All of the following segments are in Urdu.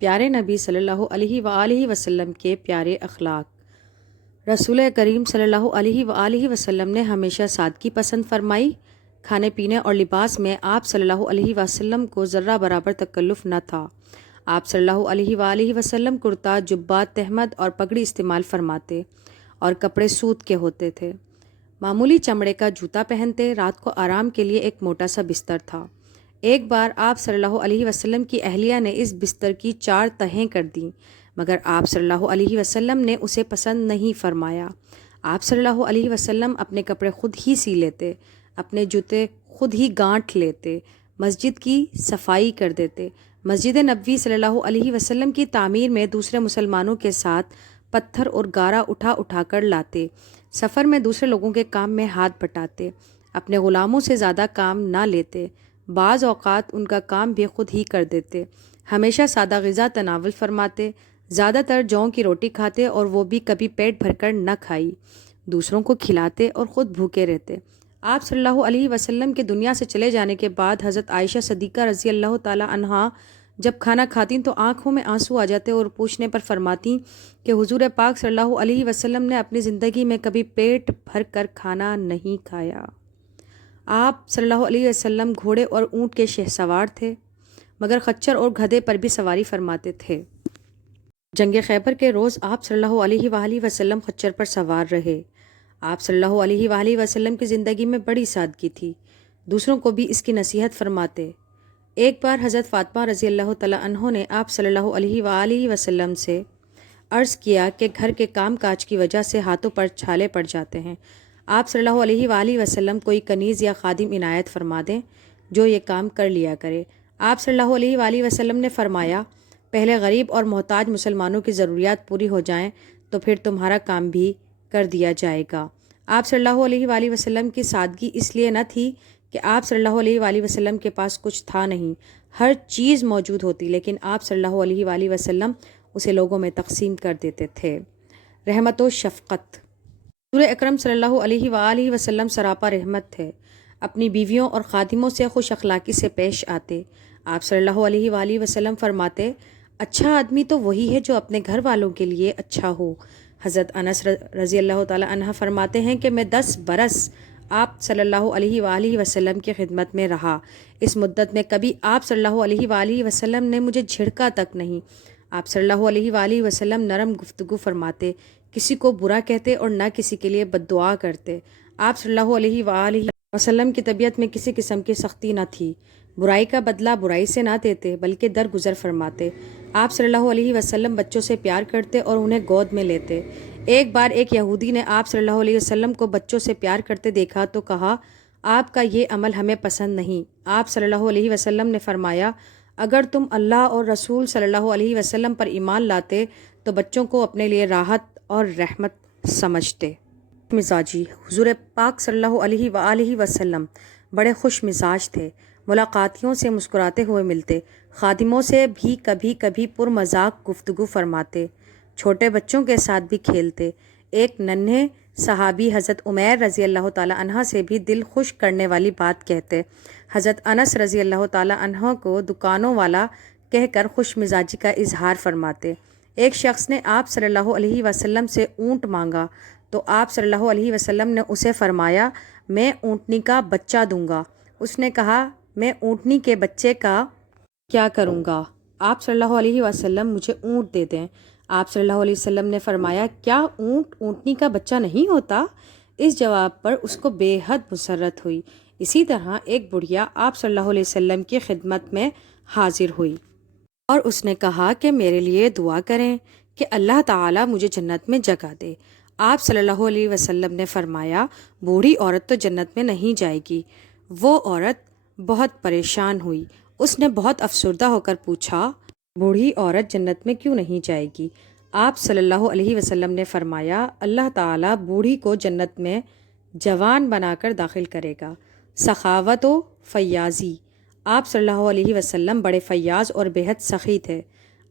پیارے نبی صلی اللہ علیہ وآلہ وسلم کے پیارے اخلاق۔ رسول کریم صلی اللہ علیہ وآلہ وسلم نے ہمیشہ سادگی پسند فرمائی۔ کھانے پینے اور لباس میں آپ صلی اللہ علیہ وسلم کو ذرہ برابر تکلف نہ تھا۔ آپ صلی اللہ علیہ وآلہ وسلم کرتا، جبات، تہمد اور پگڑی استعمال فرماتے اور کپڑے سوت کے ہوتے تھے۔ معمولی چمڑے کا جوتا پہنتے، رات کو آرام کے لیے ایک موٹا سا بستر تھا۔ ایک بار آپ صلی اللہ علیہ وسلم کی اہلیہ نے اس بستر کی 4 تہیں کر دیں، مگر آپ صلی اللہ علیہ وسلم نے اسے پسند نہیں فرمایا۔ آپ صلی اللہ علیہ وسلم اپنے کپڑے خود ہی سی لیتے، اپنے جوتے خود ہی گانٹھ لیتے، مسجد کی صفائی کر دیتے، مسجد نبوی صلی اللہ علیہ وسلم کی تعمیر میں دوسرے مسلمانوں کے ساتھ پتھر اور گارا اٹھا اٹھا کر لاتے، سفر میں دوسرے لوگوں کے کام میں ہاتھ بٹاتے، اپنے غلاموں سے زیادہ کام نہ لیتے، بعض اوقات ان کا کام بھی خود ہی کر دیتے، ہمیشہ سادہ غذا تناول فرماتے، زیادہ تر جوں کی روٹی کھاتے اور وہ بھی کبھی پیٹ بھر کر نہ کھائی، دوسروں کو کھلاتے اور خود بھوکے رہتے۔ آپ صلی اللہ علیہ وسلم کے دنیا سے چلے جانے کے بعد حضرت عائشہ صدیقہ رضی اللہ تعالی عنہا جب کھانا کھاتیں تو آنکھوں میں آنسو آ جاتے اور پوچھنے پر فرماتیں کہ حضور پاک صلی اللہ علیہ وسلم نے اپنی زندگی میں کبھی پیٹ بھر کر کھانا نہیں کھایا۔ آپ صلی اللہ علیہ وسلم گھوڑے اور اونٹ کے شہسوار تھے، مگر خچر اور گدھے پر بھی سواری فرماتے تھے۔ جنگ خیبر کے روز آپ صلی اللہ علیہ وآلہ وسلم خچر پر سوار رہے۔ آپ صلی اللہ علیہ وآلہ وسلم کی زندگی میں بڑی سادگی تھی، دوسروں کو بھی اس کی نصیحت فرماتے۔ ایک بار حضرت فاطمہ رضی اللہ تعالی عنہ نے آپ صلی اللہ علیہ وآلہ وسلم سے عرض کیا کہ گھر کے کام کاج کی وجہ سے ہاتھوں پر چھالے پڑ جاتے ہیں، آپ صلی اللہ علیہ وآلہ وسلم کوئی کنیز یا خادم عنایت فرما دیں جو یہ کام کر لیا کرے۔ آپ صلی اللہ علیہ وآلہ وسلم نے فرمایا، پہلے غریب اور محتاج مسلمانوں کی ضروریات پوری ہو جائیں تو پھر تمہارا کام بھی کر دیا جائے گا۔ آپ صلی اللہ علیہ وآلہ وسلم کی سادگی اس لیے نہ تھی کہ آپ صلی اللہ علیہ وآلہ وسلم کے پاس کچھ تھا نہیں، ہر چیز موجود ہوتی، لیکن آپ صلی اللہ علیہ وآلہ وسلم اسے لوگوں میں تقسیم کر دیتے تھے۔ رحمت و شفقت۔ حضور اکرم صلی اللہ علیہ وآلہ وسلم سراپا رحمت تھے، اپنی بیویوں اور خادموں سے خوش اخلاقی سے پیش آتے۔ آپ صلی اللہ علیہ وآلہ وسلم فرماتے، اچھا آدمی تو وہی ہے جو اپنے گھر والوں کے لیے اچھا ہو۔ حضرت انس رضی اللہ تعالی عنہ فرماتے ہیں کہ میں 10 برس آپ صلی اللہ علیہ وآلہ وسلم کی خدمت میں رہا، اس مدت میں کبھی آپ صلی اللہ علیہ وآلہ وسلم نے مجھے جھڑکا تک نہیں۔ آپ صلی اللہ علیہ وآلہ وسلم نرم گفتگو فرماتے، کسی کو برا کہتے اور نہ کسی کے لیے بد دعا کرتے۔ آپ صلی اللہ علیہ وآلہ وسلم کی طبیعت میں کسی قسم کی سختی نہ تھی، برائی کا بدلہ برائی سے نہ دیتے بلکہ درگزر فرماتے۔ آپ صلی اللہ علیہ وسلم بچوں سے پیار کرتے اور انہیں گود میں لیتے۔ ایک بار ایک یہودی نے آپ صلی اللہ علیہ وسلم کو بچوں سے پیار کرتے دیکھا تو کہا، آپ کا یہ عمل ہمیں پسند نہیں۔ آپ صلی اللہ علیہ وسلم نے فرمایا، اگر تم اللہ اور رسول صلی اللہ علیہ وسلم پر ایمان لاتے تو بچوں کو اپنے لیے راحت اور رحمت سمجھتے۔ مزاجی۔ حضور پاک صلی اللہ علیہ وآلہ وسلم بڑے خوش مزاج تھے، ملاقاتیوں سے مسکراتے ہوئے ملتے، خادموں سے بھی کبھی کبھی پرمذاق گفتگو فرماتے، چھوٹے بچوں کے ساتھ بھی کھیلتے۔ ایک ننھے صحابی حضرت عمیر رضی اللہ تعالی عنہ سے بھی دل خوش کرنے والی بات کہتے۔ حضرت انس رضی اللہ تعالی عنہ کو دکانوں والا کہہ کر خوش مزاجی کا اظہار فرماتے۔ ایک شخص نے آپ صلی اللہ علیہ وسلم سے اونٹ مانگا تو آپ صلی اللہ علیہ وسلم نے اسے فرمایا، میں اونٹنی کا بچہ دوں گا۔ اس نے کہا، میں اونٹنی کے بچے کا کیا کروں گا؟ آپ صلی اللہ علیہ وسلم مجھے اونٹ دے دیں۔ آپ صلی اللہ علیہ وسلم نے فرمایا، کیا اونٹ اونٹنی کا بچہ نہیں ہوتا؟ اس جواب پر اس کو بے حد مسرت ہوئی۔ اسی طرح ایک بڑھیا آپ صلی اللہ علیہ وسلم کی خدمت میں حاضر ہوئی اور اس نے کہا کہ میرے لیے دعا کریں کہ اللہ تعالیٰ مجھے جنت میں جگہ دے۔ آپ صلی اللہ علیہ وسلم نے فرمایا، بوڑھی عورت تو جنت میں نہیں جائے گی۔ وہ عورت بہت پریشان ہوئی، اس نے بہت افسردہ ہو کر پوچھا، بوڑھی عورت جنت میں کیوں نہیں جائے گی؟ آپ صلی اللہ علیہ وسلم نے فرمایا، اللہ تعالیٰ بوڑھی کو جنت میں جوان بنا کر داخل کرے گا۔ سخاوت و فیاضی۔ آپ صلی اللہ علیہ وسلم بڑے فیاض اور بے حد سخی تھے۔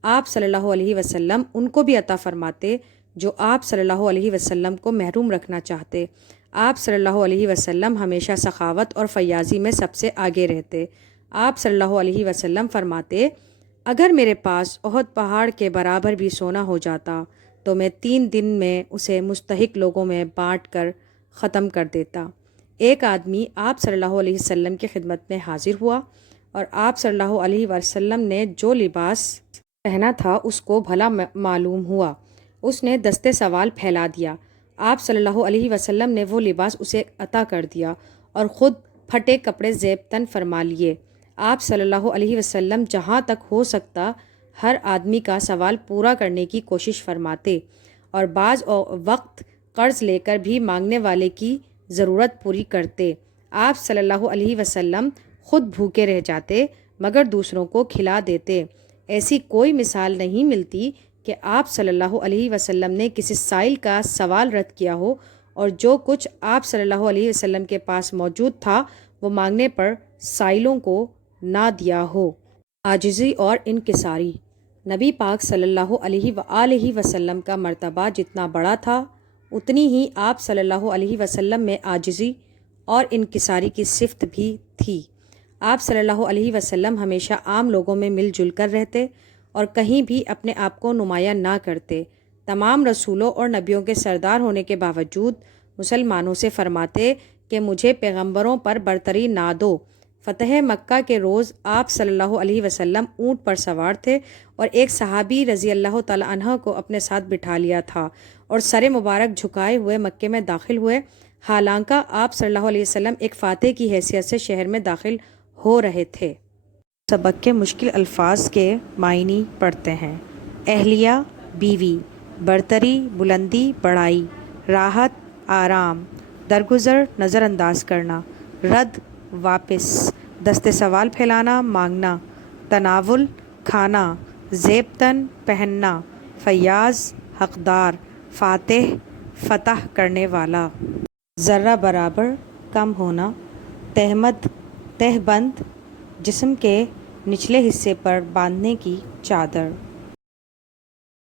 آپ صلی اللہ علیہ وسلم ان کو بھی عطا فرماتے جو آپ صلی اللہ علیہ وسلم کو محروم رکھنا چاہتے۔ آپ صلی اللہ علیہ وسلم ہمیشہ سخاوت اور فیاضی میں سب سے آگے رہتے۔ آپ صلی اللہ علیہ وسلم فرماتے، اگر میرے پاس احد پہاڑ کے برابر بھی سونا ہو جاتا تو میں 3 دن میں اسے مستحق لوگوں میں بانٹ کر ختم کر دیتا۔ ایک آدمی آپ صلی اللہ علیہ وسلم کی خدمت میں حاضر ہوا اور آپ صلی اللہ علیہ وسلم نے جو لباس پہنا تھا اس کو بھلا معلوم ہوا۔ اس نے دستے سوال پھیلا دیا۔ آپ صلی اللہ علیہ وسلم نے وہ لباس اسے عطا کر دیا اور خود پھٹے کپڑے زیب تن فرما لیے۔ آپ صلی اللہ علیہ وسلم جہاں تک ہو سکتا ہر آدمی کا سوال پورا کرنے کی کوشش فرماتے اور بعض وقت قرض لے کر بھی مانگنے والے کی ضرورت پوری کرتے۔ آپ صلی اللہ علیہ وسلم خود بھوکے رہ جاتے مگر دوسروں کو کھلا دیتے۔ ایسی کوئی مثال نہیں ملتی کہ آپ صلی اللہ علیہ وسلم نے کسی سائل کا سوال رد کیا ہو اور جو کچھ آپ صلی اللہ علیہ وسلم کے پاس موجود تھا وہ مانگنے پر سائلوں کو نہ دیا ہو۔ عاجزی اور انکساری۔ نبی پاک صلی اللہ علیہ وآلہ وسلم کا مرتبہ جتنا بڑا تھا اتنی ہی آپ صلی اللہ علیہ وسلم میں عاجزی اور انکساری کی صفت بھی تھی۔ آپ صلی اللہ علیہ وسلم ہمیشہ عام لوگوں میں مل جل کر رہتے اور کہیں بھی اپنے آپ کو نمایاں نہ کرتے۔ تمام رسولوں اور نبیوں کے سردار ہونے کے باوجود مسلمانوں سے فرماتے کہ مجھے پیغمبروں پر برتری نہ دو۔ فتح مکہ کے روز آپ صلی اللہ علیہ وسلم اونٹ پر سوار تھے اور ایک صحابی رضی اللہ تعالی عنہ کو اپنے ساتھ بٹھا لیا تھا اور سر مبارک جھکائے ہوئے مکے میں داخل ہوئے، حالانکہ آپ صلی اللہ علیہ وسلم ایک فاتح کی حیثیت سے شہر میں داخل ہو رہے تھے۔ سبق کے مشکل الفاظ کے معنی پڑھتے ہیں۔ اہلیہ بیوی، برتری بلندی بڑائی، راحت آرام، درگزر نظر انداز کرنا، رد واپس، دستے سوال پھیلانا مانگنا، تناول کھانا، زیب تن پہننا، فیاض حقدار، فاتح فتح کرنے والا، ذرہ برابر کم ہونا، تہمت تہبند، جسم کے نچلے حصے پر باندھنے کی چادر۔